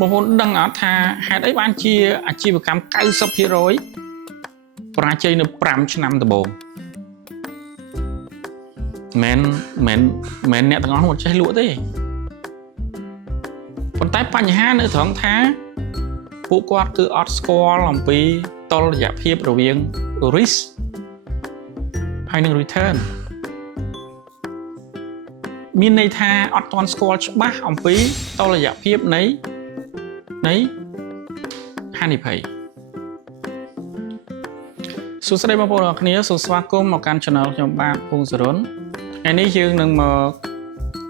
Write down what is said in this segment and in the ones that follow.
บางคนดังอาทาหาได้บ้านเชียอาชีพกรรม90%ปราชัยในปรามชนำตะโบแมนเนี่ยต่างหมดใช้ลวดดิคนใต้ปัญหาในท้องท้าผู้กวาดคือออสกอร์หลังปีตลอดระยะเพียบระเวียง risk ให้หนึ่ง return มีในท่าออตอนสกอร์ฉบับหลังปีตลอดระยะเพียบในฮันนี่เพย์สุดท้ายมาพบกันนี้สุดสวัสดิ์กุมมาการชนะยมบ้าพงศรนอันนี้ยืนหนึ่งมา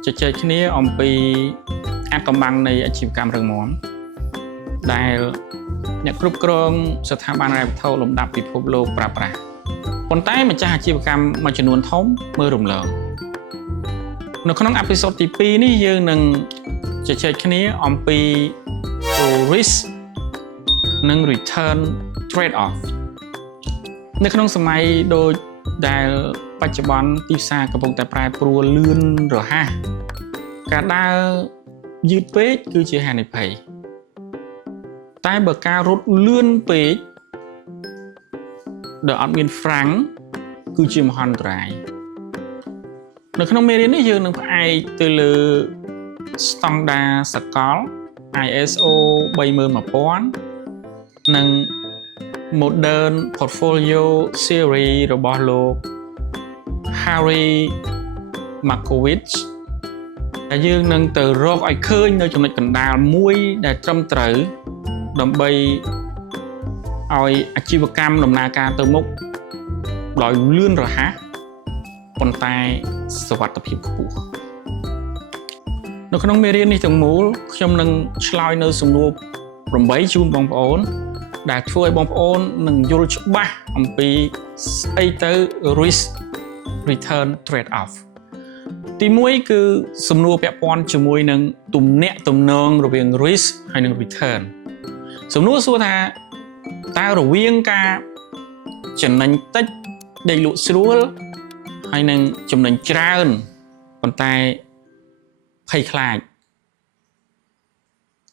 จะเจอที่นี้อมปีอันกำบังในอาชีพการเริงหมอนได้อยากกรุบกรองสถาบันอะไรเท่าลมดับปิดพบโลกปราบคนใต้มันจะอาชีพกรรมมาจำนวนท้องเมื่อรุ่มเรืองในขนมอพิโซดที่ปีนี้ยืนหนึ่งจะเจอที่นี้อมปี risk หนึ่ง return trade off ในขนมสมัยโดยได้ปัจจุบันที่สากระปงแต่ปลายปลัวเลื่อนหรือห้าการได้ยืดเป๊กคือเชื่อหาในภัยใต้เบอร์การรถเลื่อนเป๊กเดอะอัดมินฟรังคือเชื่อมฮันไตรในขนมเมรินนี่ยืนหนึ่งไอตัวเลือสแตนดาร์ดสกอล ISO ใบมือมาป้อนหนึ่งModern Portfolio Series របស់លោក Harry Markowitz ដែលយើងនឹងទៅរកឲ្យឃើញនៅចំណុចកណ្ដាលមួយដែលត្រឹមត្រូវដើម្បីឲ្យអាជីវកម្មដំណើរការទៅមុខដោយលឿនរហ័សប៉ុន្តែសុវត្ថិភាពខ្ពស់នៅក្នុងមេរៀននេះទាំងមូលខ្ញុំនឹងឆ្លើយនៅសំណួរ8ជូនបងប្អូនដែលធ្វើឲ្យបងប្អូននឹងយល់ច្បាស់អំពីស្អីទៅ risk return trade off ទី1គឺសំណួរពាក់ព័ន្ធជាមួយនឹងទំនាក់ទំនងរវាង risk ហើយនិង return សំណួរសួរថាតើរវាងការចំណេញតិចដេកលក់ស្រួលហើយនិងចំណេញច្រើនប៉ុន្តែភ័យខ្លាច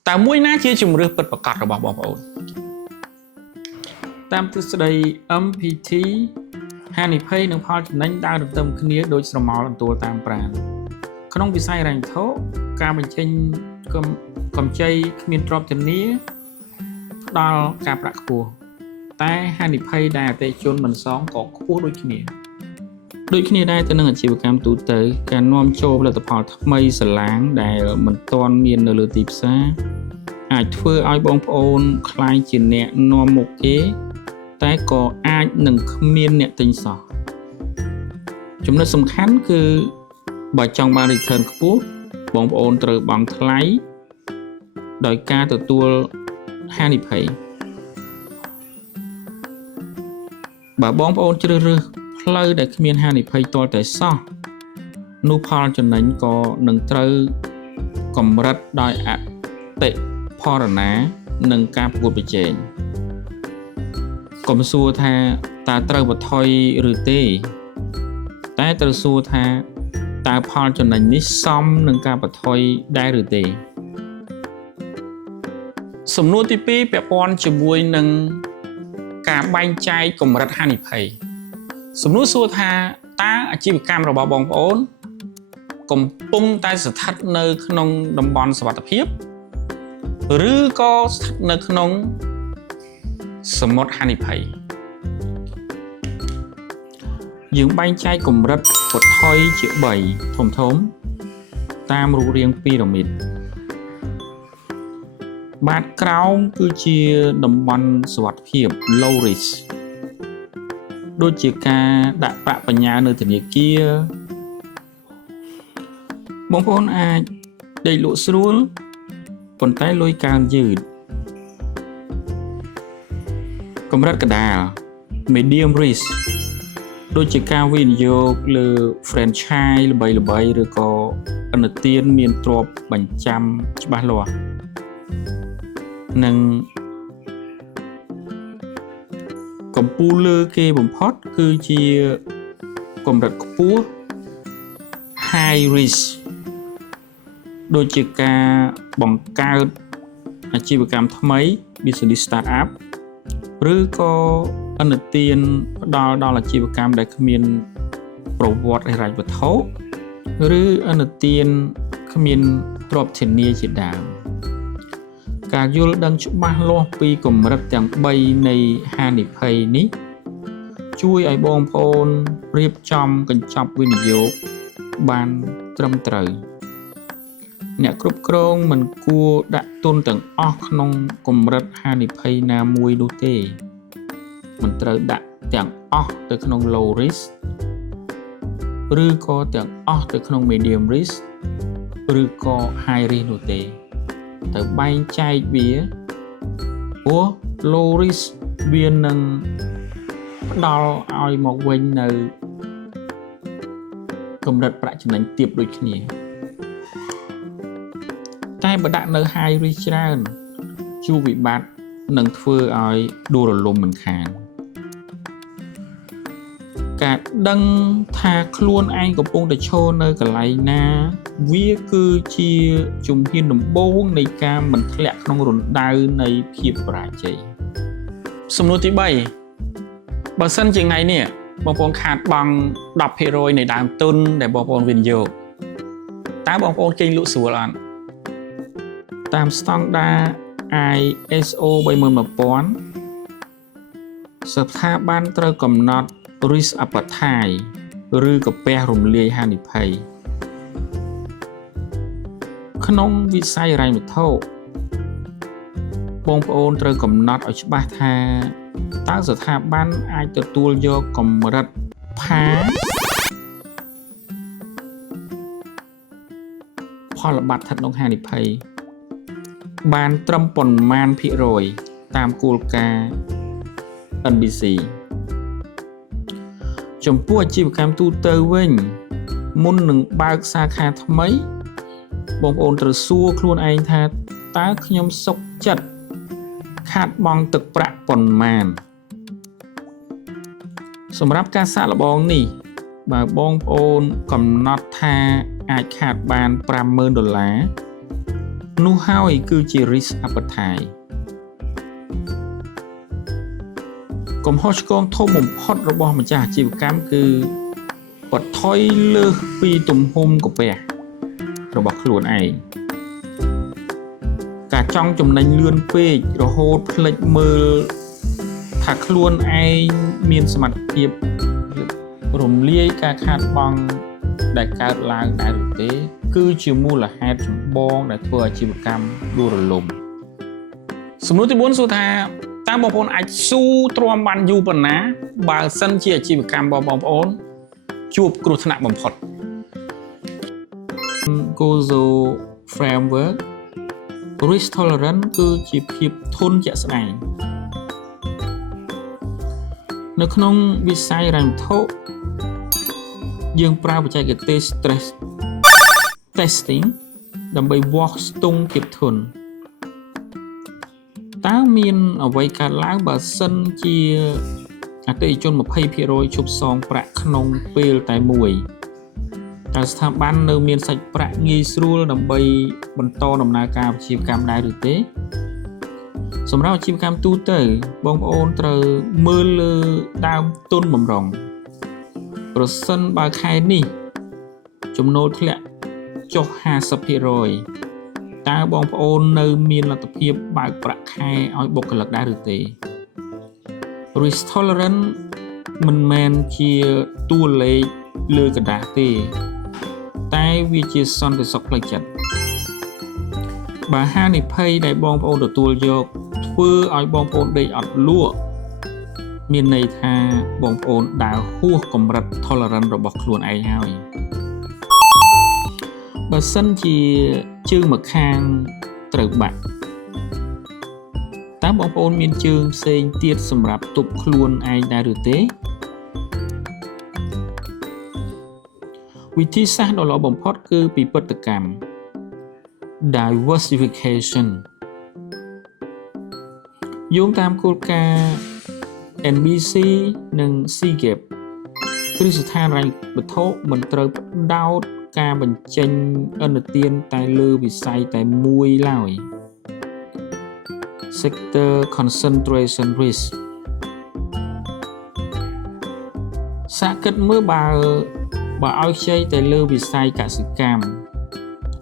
តើមួយណាជាជំរឿសពិតប្រាកដរបស់បងប្អូនតាមទ្រឹស្ដី MPT ហានិភ័យនិងផលចំណេញដើរទន្ទឹមគ្នាដោយស្រមោលអន្ទួលតាមប្រាណក្នុងវិស័យហិរញ្ញវត្ថុការបញ្ចេញកម្ចីគ្មានទ្រព្យធានាផ្ដល់ការប្រាក់ខ្ពស់តែហានិភ័យដែលអតិថិជនមិនសងក៏ខ្ពស់ដូចគ្នាដែរទៅនឹងអាជីវកម្មទូទៅការនាំចូលផលិតផលថ្មីស្រឡាងដែលមិនទាន់មាននៅលើទីផ្សារអាចធ្វើឲ្យបងប្អូនក្លាយជាអ្នកនាំមុខគេតែក៏អាចនឹងគ្មានអ្នកទិញសោះចំណុចសំខាន់គឺបើចង់បាន return ខ្ពស់បងប្អូនត្រូវបង់ថ្លៃដោយការទទួលហានិភ័យបើបងប្អូនជ្រើសរើសផ្លូវដែលគ្មានហានិភ័យទាល់តែសោះនោះផលចំណេញក៏នឹងត្រូវកម្រិតដោយអតិផរណានិងការប្រកួតប្រជែងកុំសួរថាតើត្រូវបន្ថយឬទេតែត្រូវសួរថាតើផលចំណេញនេះសមនឹងការបន្ថយដែរឬទេសំណួរទី2ពាក់ព័ន្ធជាមួយនឹងការបែងចែកកម្រិតហានិភ័យសំណួរសួរថាតើអាជីវកម្មរបស់បងប្អូនកំពុងតែស្ថិតនៅក្នុងតំបន់សុវត្ថិភាពឬក៏ស្ថិតនៅក្នុងសមុទ្រហានិភ័យយើងបែងចែកកម្រិតបន្ថយជា3ធំតាមរូបរាងពីរ៉ាមីតបាតក្រោមគឺជាតំបន់សុវត្ថិភាព low risk ដូចជាការដាក់ប្រាក់បញ្ញើនៅធនាគារបងប្អូនអាចដេកលក់ស្រួលប៉ុន្តែលុយកើនយឺតកម្រិតកណ្ដាល medium risk ដូចជាការវិនិយោគលើ franchise ល្បីៗឬក៏ឥណទានមានទ្រព្យបញ្ចាំច្បាស់លាស់និងកម្ពូលលើគេបំផុតគឺជាកម្រិតខ្ពស់ high risk ដូចជាការបង្កើត អាជីវកម្មថ្មី business startup ឬក៏ឥណទានផ្ដល់ដល់អាជីវកម្មដែលគ្មានប្រវត្តិហិរញ្ញវត្ថុឬឥណទានគ្មានទ្រព្យធានាជាដើមការយល់ដឹងច្បាស់លាស់ពីកម្រិតទាំង3នៃហានិភ័យនេះជួយឲ្យបងប្អូនរៀបចំកញ្ចប់វិនិយោគបានត្រឹមត្រូវអ្នកគ្រប់គ្រងមិនគួរដាក់ទុនទាំងអស់ក្នុងកម្រិតហានិភ័យណាមួយនោះទេមិនត្រូវដាក់ទាំងអស់ទៅក្នុង low risk ឬក៏ទាំងអស់ទៅក្នុង medium risk ឬក៏ high risk នោះទេត្រូវបែងចែកវាព្រោះ low risk វានឹងផ្ដល់ឲ្យមកវិញនៅកម្រិតប្រាក់ចំណេញទាបដូចគ្នាតែបើដាក់នៅ high risk ច្រើនជួបវិបត្តិនឹងធ្វើឲ្យដួលរលំមិនខានការដឹងថាខ្លួនឯងកំពុងតែឈរនៅកន្លែងណាវាគឺជាជំហានដំបូងនៃការមិនធ្លាក់ក្នុងរណ្ដៅនៃភាពបរាជ័យសំណួរទី3បើសិនជាថ្ងៃនេះបងប្អូនខាតបង់ 10% នៃដើមទុនដែលបងប្អូនវិនិយោគតើបងប្អូនគេងលក់ស្រួលអត់តាមស្តង់ដារ ISO 31000ស្ថាប័នត្រូវកំណត់ risk appetite ឬកាពះរំលាយហានិភ័យក្នុងវិស័យហិរញ្ញវត្ថុបងប្អូនត្រូវកំណត់ឲ្យច្បាស់ថាតើស្ថាប័នអាចទទួលយកកម្រិតផាផលបត្តិស្ថិតក្នុងហានិភ័យបានត្រឹមប៉ុន្មានភាគរយតាមគោលការណ៍ NBC ចំពោះអាជីវកម្មទូទៅវិញមុននឹងបើកសាខាថ្មីបងប្អូនត្រូវសួរខ្លួនឯងថាតើខ្ញុំសុខចិត្តខាតបង់ទឹកប្រាក់ប៉ុន្មានសម្រាប់ការសាកល្បងនេះបើបងប្អូនកំណត់ថាអាចខាតបាន$50,000នោះហើយគឺជា risk appetite កំហុសឆ្គងធំបំផុតរបស់ម្ចាស់អាជីវកម្មគឺបថុយលើសពីទំហំកាពះរបស់ខ្លួនឯងការចង់ចំណេញលឿនពេករហូតភ្លេចមើលថាខ្លួនឯងមានសមត្ថភាពរំលាយការខាតបង់ដែលកើតឡើងដែរឬទេគឺជាមូលហេតុចម្បងដែលធ្វើអាជីវកម្មដួលរលំសំណួរទី4សួរថាតើបងប្អូនអាចស៊ូទ្រាំបានយូរប៉ុណ្ណាបើសិនជាអាជីវកម្មរបស់បងប្អូនជួបគ្រោះថ្នាក់បំផុត Gozo framework risk tolerance គឺជាភាពធន់ជាក់ស្ដែងនៅក្នុងវិស័យហិរញ្ញវត្ថុយើងប្រើបច្ចេកទេស stress testing ដើម្បីវាស់ស្ទង់ភាពធន់តើមានអ្វីកើតឡើងបើសិនជាអតិថិជន 20% ឈប់សងប្រាក់ក្នុងពេលតែមួយតើស្ថាប័ននៅមានសាច់ប្រាក់ងាយស្រួលដើម្បីបន្តដំណើរការអាជីវកម្មដែរឬទេសម្រាប់អាជីវកម្មទូទៅបងប្អូនត្រូវមើលលើដើមទុនបម្រុងប្រសិនបើខែនេះចំណូលធ្លាក់ចុះ 50% តើបងប្អូននៅមានលទ្ធភាពបើកប្រាក់ខែឲ្យបុគ្គលិកដែរឬទេ Risk tolerance មិនមែនជាតួលេខលើกระดาษទេតែវាជាសន្តិសុខផ្លូវចិត្តបើហានិភ័យដែលបងប្អូនទទួលយកធ្វើឲ្យបងប្អូនដេកអត់លក់មានន័យថាបងប្អូនដើរហួសកម្រិត tolerance របស់ខ្លួនឯងហើយបើសិនជាជើងម្ខាងត្រូវបាក់តើបងប្អូនមានជើងផ្សេងទៀតសម្រាប់ទប់ខ្លួនឯងដែរឬទេវិធីសាស្ត្រដ៏ល្អបំផុតគឺពិពិធកម្ម diversification យោងតាមគោលការណ៍ NBC និង CGAP គ្រឹះស្ថានហិរញ្ញវត្ថុមិនត្រូវផ្ដោតការបញ្ចេញឥណទានតែលើវិស័យតែមួយឡើយ sector concentration risk សាកគិតមើលបើឲ្យខ្ចីទៅលើវិស័យកសិកម្ម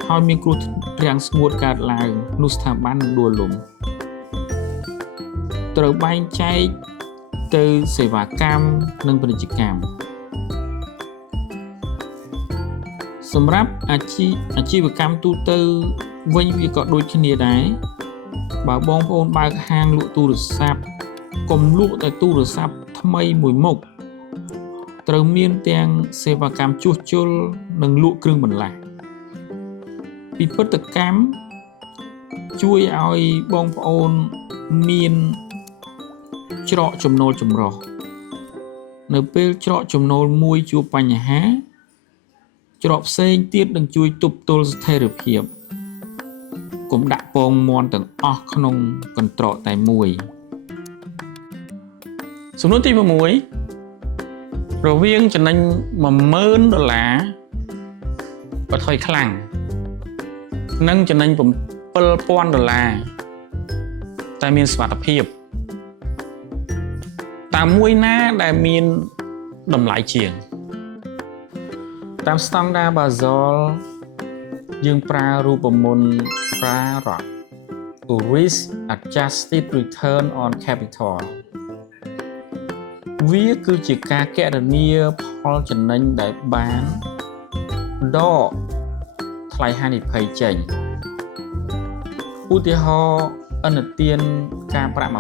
ហើយមានគ្រោះរាំងស្ងួតកើតឡើងនោះស្ថាប័ននឹងដួលលំត្រូវបែងចែកទៅសេវាកម្មនិងពាណិជ្ជកម្មសម្រាប់អាជីវកម្មទូទៅវិញវាក៏ដូចគ្នាដែរបើបងប្អូនបើកហាងលក់ទូរស័ព្ទកុំលក់តែទូរស័ព្ទថ្មីមួយមុខត្រូវមានទាំងសេវាកម្មជួសជុលនិងលក់គ្រឿងបន្លាស់ពិពិធកម្មជួយឲ្យបងប្អូនមានច្រកចំណូលចម្រុះនៅពេលច្រកចំណូលមួយជួបបញ្ហាច្រកផ្សេងទៀតនឹងជួយទប់ទល់ស្ថិរភាពកុំដាក់ពងមាន់ទាំងអស់ក្នុងកន្ត្រកតែមួយសំណួរទី6រវាងចំណេញ$10000បើថយខ្លាំងនិងចំណេញ$7000តែមានសុវត្ថិភាពតើមួយណាដែលមានតម្លៃជាងតាមស្តង់ដារ Basel យើងប្រើរូបមន្ត RAROC Risk Adjusted Return on Capital វាគឺជាការគណនាផលចំណេញដែលបានដកថ្លៃហានិភ័យចេញឧទាហរណ៍ឥណទានការប្រាក់ 20%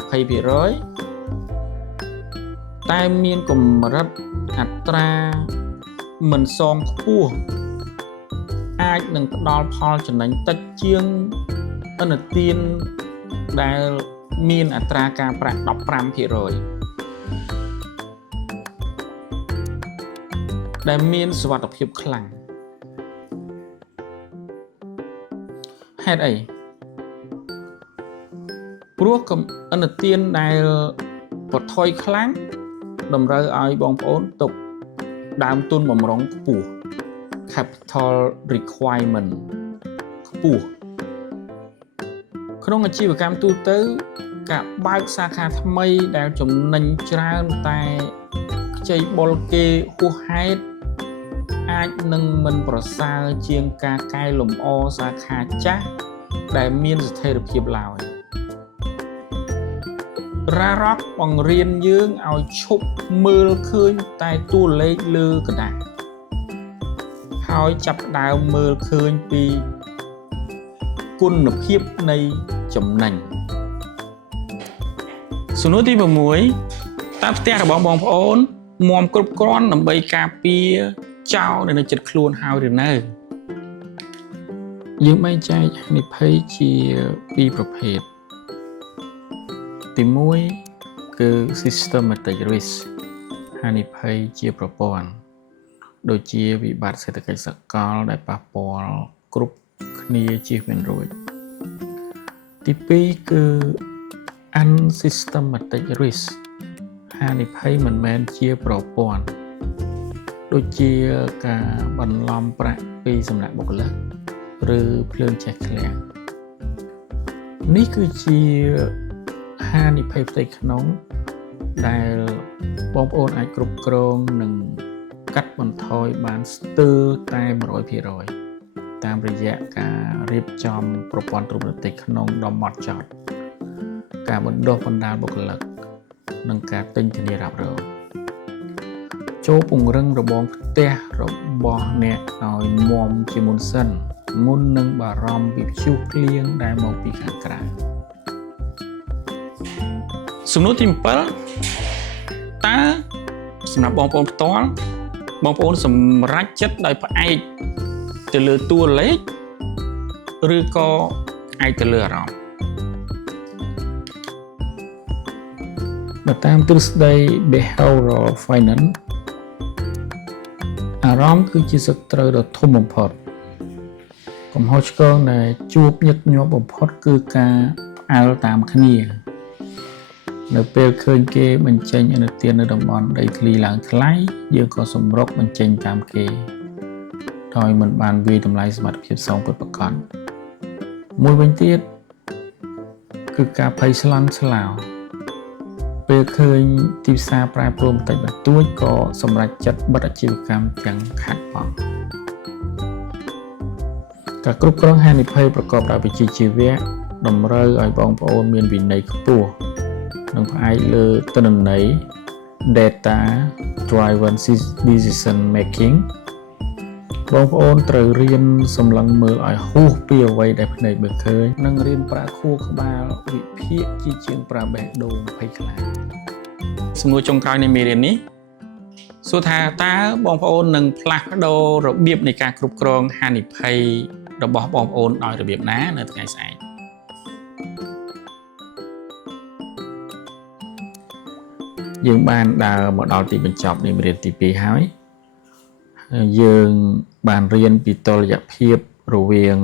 តែមានកម្រិតអត្រាមិនសងខ្ពស់អាចនឹងផ្ដល់ផលចំណេញតិចជាងឥណទានដែលមានអត្រាការប្រាក់ 15% ដែលមានសុវត្ថិភាពខ្លាំងហេតុអីព្រោះឥណទានដែលបន្ថយខ្លាំងតម្រូវឲ្យបងប្អូនទុកដើមទុនបម្រុងខ្ពស់ capital requirement ខ្ពស់ក្នុងអាជីវកម្មទូទៅការបើកសាខាថ្មីដែលចំណេញច្រើនតែខ្ចីបុលគេហួសហេតុអាចនឹងមិនប្រសើរជាងការកែលម្អសាខាចាស់ដែលមានស្ថិរភាពឡើយRAROC បង្រៀនយើងឲ្យឈប់មើលឃើញតែតួលេខលើกระดาษហើយចាប់ផ្ដើមមើលឃើញពីគុណភាពនៃចំណេញសំណួរទី6តើផ្ទះរបស់បងប្អូនមាំគ្រប់គ្រាន់ដើម្បីការពារចោលនៅជិតខ្លួនហើយឬនៅយើងបែងចែកហានិភ័យជាពីរប្រភេទទី1គឺ systematic risk ហានិភ័យជាប្រព័ន្ធដូចជាវិបត្តិសេដ្ឋកិច្ចសកលដែលប៉ះពាល់គ្រប់គ្នាជៀសមិនរួចទី2គឺ unsystematic risk ហានិភ័យមិនមែនជាប្រព័ន្ធដូចជាការបន្លំប្រាក់ពីសំណាក់បុគ្គលិកឬភ្លើងឆេះឃ្លាំងនេះគឺជាហានិភ័យផ្ទៃក្នុងដែលបងប្អូនអាចគ្រប់គ្រងនិងកាត់បន្ថយបានស្ទើរតែ 100% តាមរយៈការរៀបចំប្រព័ន្ធទូរទស្សន៍ក្នុងដ៏ហ្មត់ចត់ការបណ្ដុះបណ្ដាលបុគ្គលិកនិងការទិញធានារ៉ាប់រងចូលពង្រឹងរបងផ្ទះរបស់អ្នកឲ្យមាំជាមុនសិនមុននឹងបារម្ភពីព្យុះភ្លៀងដែលមកពីខាងក្រៅសំណួរទី7តើសម្រាប់បងប្អូនផ្ទាល់បងប្អូនសម្រេចចិត្តដោយផ្អែកទៅលើតួលេខឬក៏ផ្អែកទៅលើអារម្មណ៍បើតាមទ្រឹស្ដី behavioral finance អារម្មណ៍គឺជាសត្រូវដ៏ធំបំផុតកំហុសឆ្គងដែលជួបញឹកញាប់បំផុតគឺការផ្អើលតាមគ្នានៅពេលឃើញគេបញ្ចេញឥណទាននៅតំបន់ដីធ្លីឡើងថ្លៃយើងក៏សម្រុកបញ្ចេញតាមគេដោយមិនបានវាយតម្លៃសមត្ថភាពសងពិតប្រាកដមួយវិញទៀត គឺការភ័យស្លន់ស្លោពេលឃើញទីផ្សារប្រែប្រួលបន្តិចបន្តួចក៏សម្រេចចិត្តបិទអាជីវកម្មទាំងខាត់បងការគ្រប់គ្រងហានិភ័យប្រកបដោយវិជ្ជាជីវៈតម្រូវឲ្យបងប្អូនមានវិន័យខ្ពស់និងផ្អែកលើទិន្នន័យ data driven decision making បងប្អូនត្រូវរៀនសម្លឹងមើលឲ្យហួសពីអ្វីដែលភ្នែកមើលឃើញនិងរៀនប្រើខួរក្បាលវិភាគជាងប្រើបេះដូងភ័យខ្លាចសំណួរចុងក្រោយនៃមេរៀននេះសួរថាតើបងប្អូននឹងផ្លាស់ប្ដូររបៀបនៃការគ្រប់គ្រងហានិភ័យរបស់បងប្អូនដោយរបៀបណានៅថ្ងៃស្អែកយើងបានដើរមកដល់ទីបញ្ចប់នៃមេរៀនទី2ហើយយើងបានរៀនពីតុល្យភាពរវាង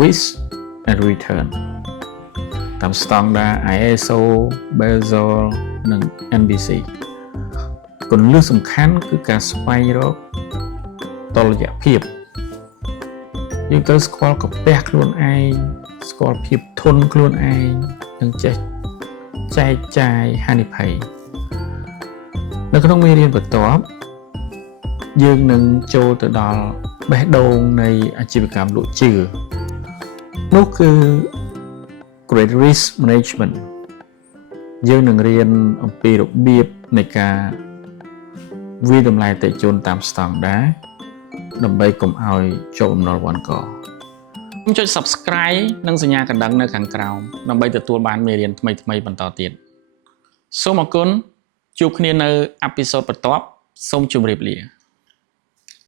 risk and return តាមស្តង់ដារ ISO Basel និង NBC គន្លឹះសំខាន់គឺការស្វែងរកតុល្យភាពយើងត្រូវស្គាល់កាពះខ្លួនឯងស្គាល់ភាពធន់ខ្លួនឯងនិងចេះចែកចាយហានិភ័យនៅក្នុងមេរៀនបន្ទាប់យើងនឹងចូលទៅដល់បេះដូងនៃអាជីវកម្មលក់ជឿនោះគឺ Great Risk Management យើងនឹងរៀនអំពីរបៀបនៃការវិតម្លៃអតិថិជនតាមស្តង់ដារដើម្បីកុំឲ្យជាប់បំណុលវ៉ាន់កចុច Subscribe និងសញ្ញាកណ្ដឹងនៅខាងក្រោមដើម្បីទទួលបានមេរៀនថ្មីៗបន្តទៀតសូមអរគុណជួបគ្នានៅអេពីសូតបន្ទាប់សូមជម្រាបលា